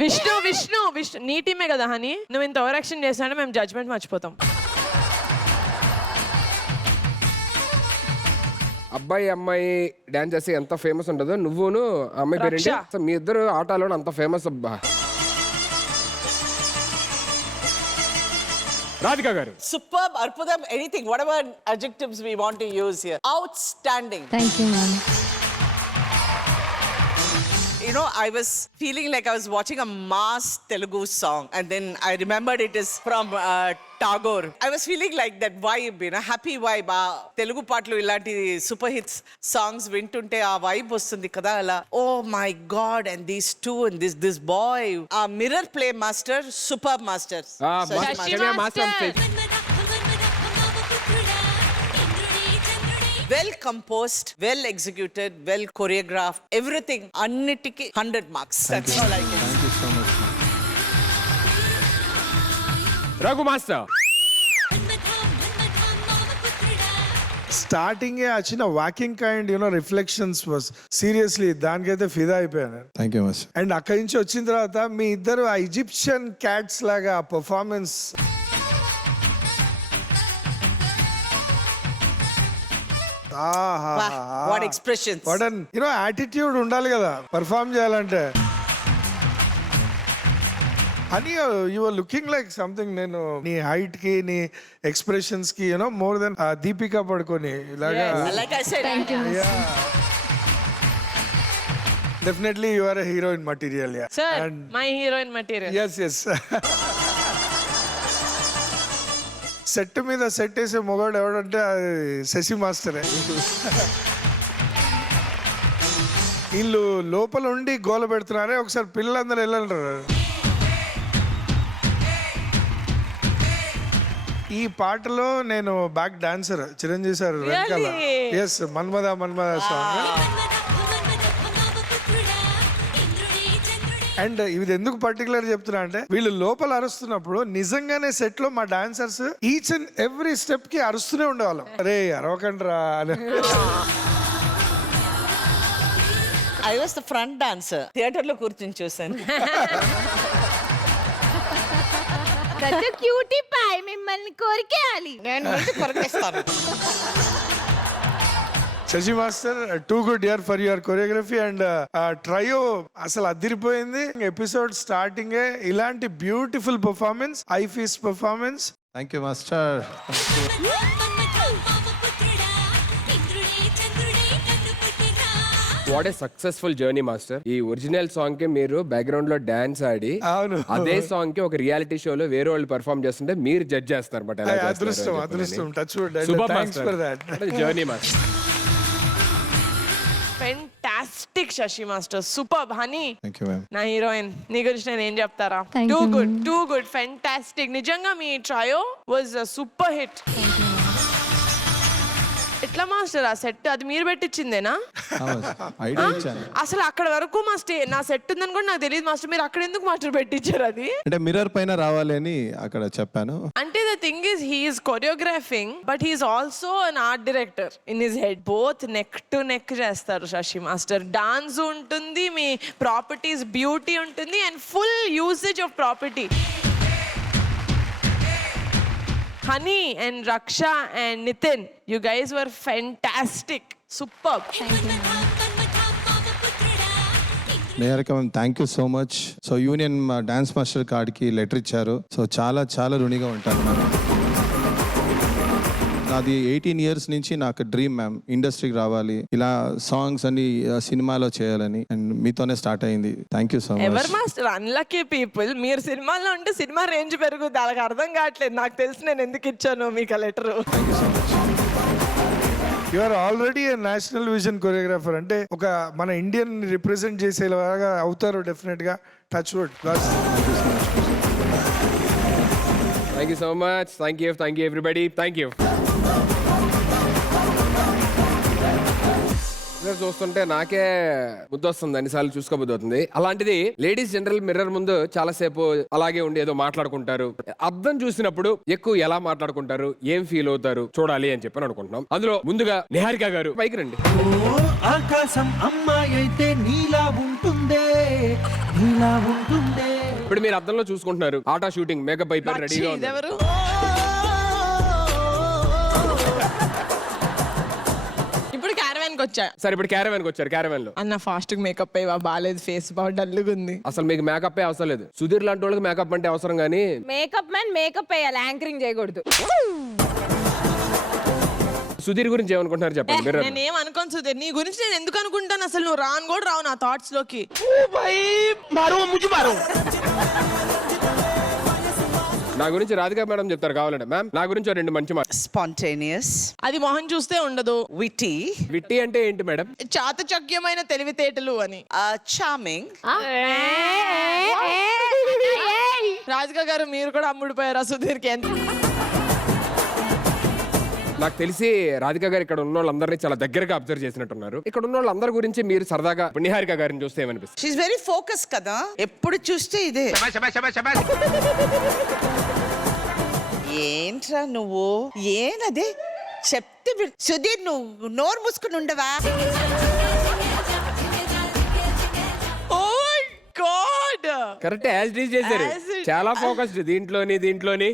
విష్ణు విష్ణు విష్ణు నీ టీమే కదా హనీ, నువ్వు ఇంత ఓవర్ యాక్షన్ చేస్తానంటే మేము జడ్జ్మెంట్ మర్చిపోతాం. అబ్బాయి అమ్మాయి డాన్స్ చేస్తే ఎంత ఫేమస్ ఉంటుందో నువ్వును అమ్మాయి పేరేంటి, మీ ఇద్దరు ఆటలో అంత ఫేమస్. అబ్బా రాధికా గారు. Superb, Arpudam, anything, whatever adjectives we want to use here. Outstanding. Thank you, ma'am. You know, I was feeling like I was watching a mass Telugu song, and then I remembered it is from Tagore. I was feeling like that vibe, you know, happy vibe. Telugu paatlu ilanti super hits songs vintunte aa vibe vastundi kada ala. Oh my God! And these two and this boy, mirror play master, superb master. Shashi Well composed, well executed, well choreographed, everything. Annitiki 100 marks. That's all I can say. Thank you so much. Raghu master. Starting వచ్చిన walking kind reflections was seriously దానికైతే ఫిదా అయిపోయాను. Thank you, master. And అక్కడి నుంచి వచ్చిన తర్వాత మీ ఇద్దరు ఆ ఈజిప్షియన్ క్యాట్స్ లాగా performance What expressions. What an attitude ఉండాలి కదా పర్ఫార్మ్ చేయాలంటే. అని you are looking like something. నేను నీ హైట్ కి నీ ఎక్స్ప్రెషన్స్ కి మోర్ దెన్ దీపికా పడుకొని ఇలాగా. Like I said, Thank you. Definitely you are a heroine material. Sir my heroine material. Yes set మీద సెట్ వేసే మొగాడు ఎవడంటే అది శశి మాస్టరే. వీళ్ళు లోపల ఉండి గోల పెడుతున్నారే, ఒకసారి పిల్లలందరూ వెళ్ళంటారు. ఈ పాటలో నేను బ్యాక్ డాన్సర్ చిరంజీవి సార్ వెనకాల. Yes Manmadha Manmadha song. And ఇది ఎందుకు పర్టికులర్ చెప్తున్నా అంటే వీళ్ళు లోపల అరుస్తున్నప్పుడు నిజంగానే సెట్ లో మా dancers each and every step కి అరుస్తూనే ఉండేవాళ్ళం. అరే అరవకండ్రా అని. I was the front dancer. Theatre లో కూర్చొని చూసాను. Such a cutie pie. మిమ్మల్ని కోరికేయాలి. నేను వెళ్ళి కొరకేస్తాను. Shashi master too good year for your choreography and trio అసలు అదిరిపోయింది. ఎపిసోడ్ స్టార్టింగ్ ఇలాంటి beautiful performance, I fees performance. Thank you, master. What a successful journey master. ఈ ఒరిజినల్ సాంగ్ కి మీరు బ్యాక్గ్రౌండ్ లో డాన్స్ ఆడి అవును. అదే సాంగ్ కి ఒక రియాలిటీ షోలో వేరే వాళ్ళు పర్ఫార్మ్ చేస్తుంటే మీరు జడ్జ్ చేస్తారు బట్ అదృష్టం touch wood. Thanks for that journey master. Fantastic Shashi master, super. Honey Thank you, ma'am. నా హీరోయిన్, నీ గురించి నేను ఏం చెప్తారా? Thank two you, good, too good, fantastic. నిజంగా మీ ట్రయో వాజ్ సూపర్ హిట్. ఎట్లా మాస్టర్ ఆ సెట్ అది మీరు పెట్టించిందేనా? ఐడియా ఇచ్చాను. అసలు అక్కడ వరకు నా సెట్ ఉందని కూడా నాకు తెలియదు మాస్టర్. మీరు అక్కడ ఎందుకు మాస్టర్ పెట్టించారు అది? అంటే మిర్రర్ పైన రావాలి అని అక్కడ చెప్పాను. అంటే the thing is he's choreographing but he's also an art director in his head. Both neck to neck చేస్తారు శశి మాస్టర్. డాన్స్ ఉంటుంది, మీ ప్రాపర్టీస్ బ్యూటీ ఉంటుంది and full usage of property. Honey and Raksha and Nitin, you guys were fantastic, superb. Neharika ma'am thank you so much. So union dance master కార్డ్కి letter ఇచ్చారు. సో చాలా చాలా రుణిగా ఉంటాను మ్యామ్. నాది 18 years నుంచి నాకు డ్రీమ్ మ్యామ్, ఇండస్ట్రీకి రావాలి, ఇలా సాంగ్స్ అన్ని సినిమాలో చేయాలని. అండ్ మీతోనే స్టార్ట్ అయింది. Thank you so much. Ever master unlucky people. మీరు సినిమాలో ఉంటే సినిమా రేంజ్ పెరుగుద్ది. వాళ్ళకి అర్థం కావట్లేదు. నాకు తెలిసి నేను ఎందుకు ఇచ్చాను మీకు ఆ letter. Thank you so much. You are already national vision choreographer. అంటే ఒక మన ఇండియన్ రిప్రజెంట్ చేసేలాగా అవుతారు డెఫినెట్ గా. Touch wood. Thank you so much. Thank you everybody. Thank you. చూస్తుంటే నాకే బుద్ధి వస్తుంది, అన్నిసార్లు చూసుకోబుద్ధి అవుతుంది. అలాంటిది లేడీస్ జనరల్ మిర్రర్ ముందు చాలా సేపు అలాగే ఉండి ఏదో మాట్లాడుకుంటారు. అర్థం చూసినప్పుడు ఎక్కువ ఎలా మాట్లాడుకుంటారు, ఏం ఫీల్ అవుతారు చూడాలి అని చెప్పని అనుకుంటున్నాం. అందులో ముందుగా నిహారిక గారు పైకి రండి. ఆకాశం అమ్మాయి అయితే నీలా ఉంటుందే, నీలా ఉంటుండే. ఇప్పుడు మీరు అద్దంలో చూసుకుంటున్నారు, ఆటా షూటింగ్, మేకప్ అయిపోయి రెడీగా ఉంది. ఇదెవరు? ఇప్పుడు క్యారవాన్ కి వచ్చా. సరే ఇప్పుడు క్యారవాన్ కి వచ్చారు. క్యారవాన్ లో అన్న ఫాస్ట్ మేకప్ అయ్యా, బాగాలేదు, ఫేస్ బాగా డల్లుగా ఉంది. అసలు మీకు మేకప్ అవసరం లేదు. సుధీర్ లాంటి వాళ్ళకి మేకప్ అంటే అవసరం, కానీ మేకప్ మ్యాన్ మేకప్ వేయాలి, యాంకరింగ్ చేయకూడదు. సుధీర్ గురించి ఏమనుకుంటున్నారు చెప్పండి. మీరు నేనేం అనుకోను సుధీర్, నీ గురించి నేను ఎందుకు అనుకుంటాను? అసలు నువ్వు రాను కూడా రావు నా థాట్స్ లోకి. నా గురించి రాధికా మేడం చెప్తారు కావాలంటే. మ్యామ్ నా గురించి ఓ 2 మంచి మాట. Spontaneous, అది మొహం చూస్తే ఉండదు. witty, విట్టి అంటే ఏంటి మేడం? చాతచక్యమైన తెలివితేటలు అని. charming. రాధిక గారు మీరు కూడా అమ్ముడిపోయారా సుధీర్కి? ఎంత నాకు తెలిసి రాధిక గారు ఇక్కడ ఉన్న వాళ్ళందరినీ చాలా దగ్గరగా అబ్జర్వ్ చేసినట్టున్నారు. ఇక్కడ ఉన్న వాళ్ళందరి గురించి మీరు సరదాగా నిహారిక గారిని చూస్తే ఏమనిపిస్తుంది? She's very focused కదా, ఎప్పుడు చూస్తే ఇదే. ఏంట్రా నువ్వు, ఏనదే చెప్తే సుధీర్ నువ్వు నోరు మూసుకుని ఉండవా? Oh my god, correct, as these చేశారు. As it- చాలా ఫోకస్డ్ దీంట్లోని.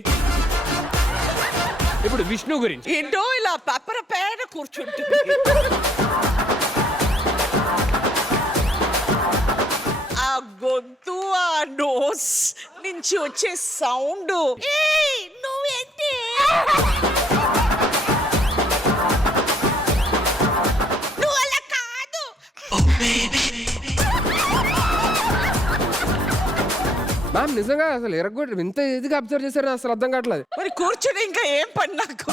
ఇప్పుడు విష్ణు గురించి ఏంటో ఇలా పప్పర పేడ కూర్చుంటుంది. ఆ గొంతు, ఆ నోస్ నుంచి వచ్చే సౌండ్, నువ్వేంటి నువ్వు అలా కాదు. మ్యామ్ నిజంగా అసలు ఎరగొట్టి ఇంత ఇదిగా అబ్జర్వ్ చేశారు, అసలు అర్థం కావట్లేదు. మరి కూర్చొని ఇంకా ఏం పని నాకు.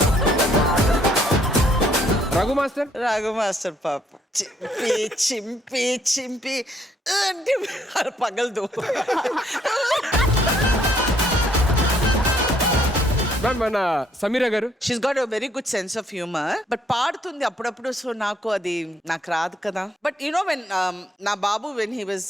రఘు మాస్టర్ రాఘు మాస్టర్ పాప చింపి అంటే పగలదు. మ్యామ్ మన సమీరా గారు she's got a very good sense of humour, but పాడుతుంది అప్పుడప్పుడు. సో నాకు అది నాకు రాదు కదా. బట్ యునో వెన్ నా బాబు వెన్ హీ వాజ్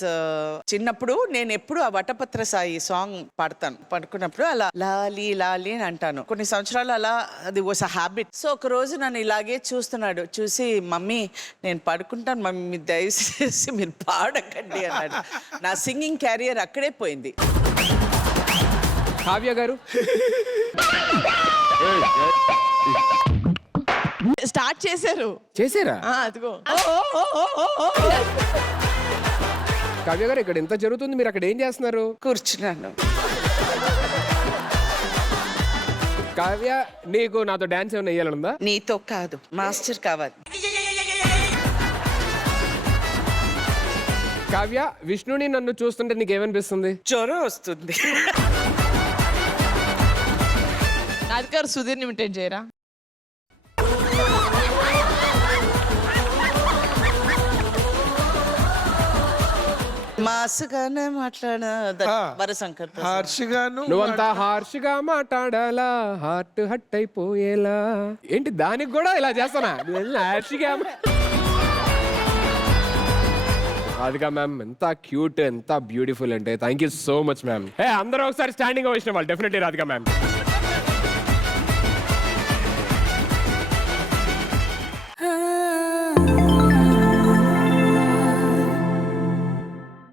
చిన్నప్పుడు, నేను ఎప్పుడు ఆ వటపత్ర సాయి సాంగ్ పాడతాను. పడుకున్నప్పుడు అలా లాలి లాలి అని అంటాను. కొన్ని సంవత్సరాలు అలా అది వాస్ అ హ్యాబిట్. సో ఒక రోజు నన్ను ఇలాగే చూస్తున్నాడు, చూసి మమ్మీ నేను పడుకుంటాను మమ్మీ, మీరు దయచేసి మీరు పాడకండి అన్నాడు. నా సింగింగ్ క్యారియర్ అక్కడే పోయింది. కావ్య గారు స్టార్ట్ చేశారు. చేసారా? అదిగో కావ్య గారు ఇక్కడ ఎంత జరుగుతుంది, మీరు అక్కడ ఏం చేస్తున్నారు? కూర్చున్నాను. కావ్య నీకు నాతో డాన్స్ ఏమైనా వేయాలనుందా? నీతో కాదు, మాస్టర్ కావాలి. కావ్య విష్ణుని నన్ను చూస్తుంటే నీకేమనిపిస్తుంది? జ్వరం వస్తుంది. రాధిక గారు సుధీర్ని ఇమిటేట్ చేయరా? మాసుగానే మాట్లాడ వరశంకర్ ప్రసాద్. హర్షిగాను నువ్వంతా హార్ష్గా మాట్లాడాలా, హార్ట్ హట్ అయిపోయేలా. ఏంటి దానికి కూడా ఇలా చేస్తానా? హార్ష్గా రాధిక మ్యామ్ ఎంత క్యూట్, ఎంత బ్యూటిఫుల్ అంటే. Thank you so much ma'am. అందరూ ఒకసారి స్టాండింగ్ వచ్చిన వాళ్ళు డెఫినెట్లీ రాధిక మ్యామ్.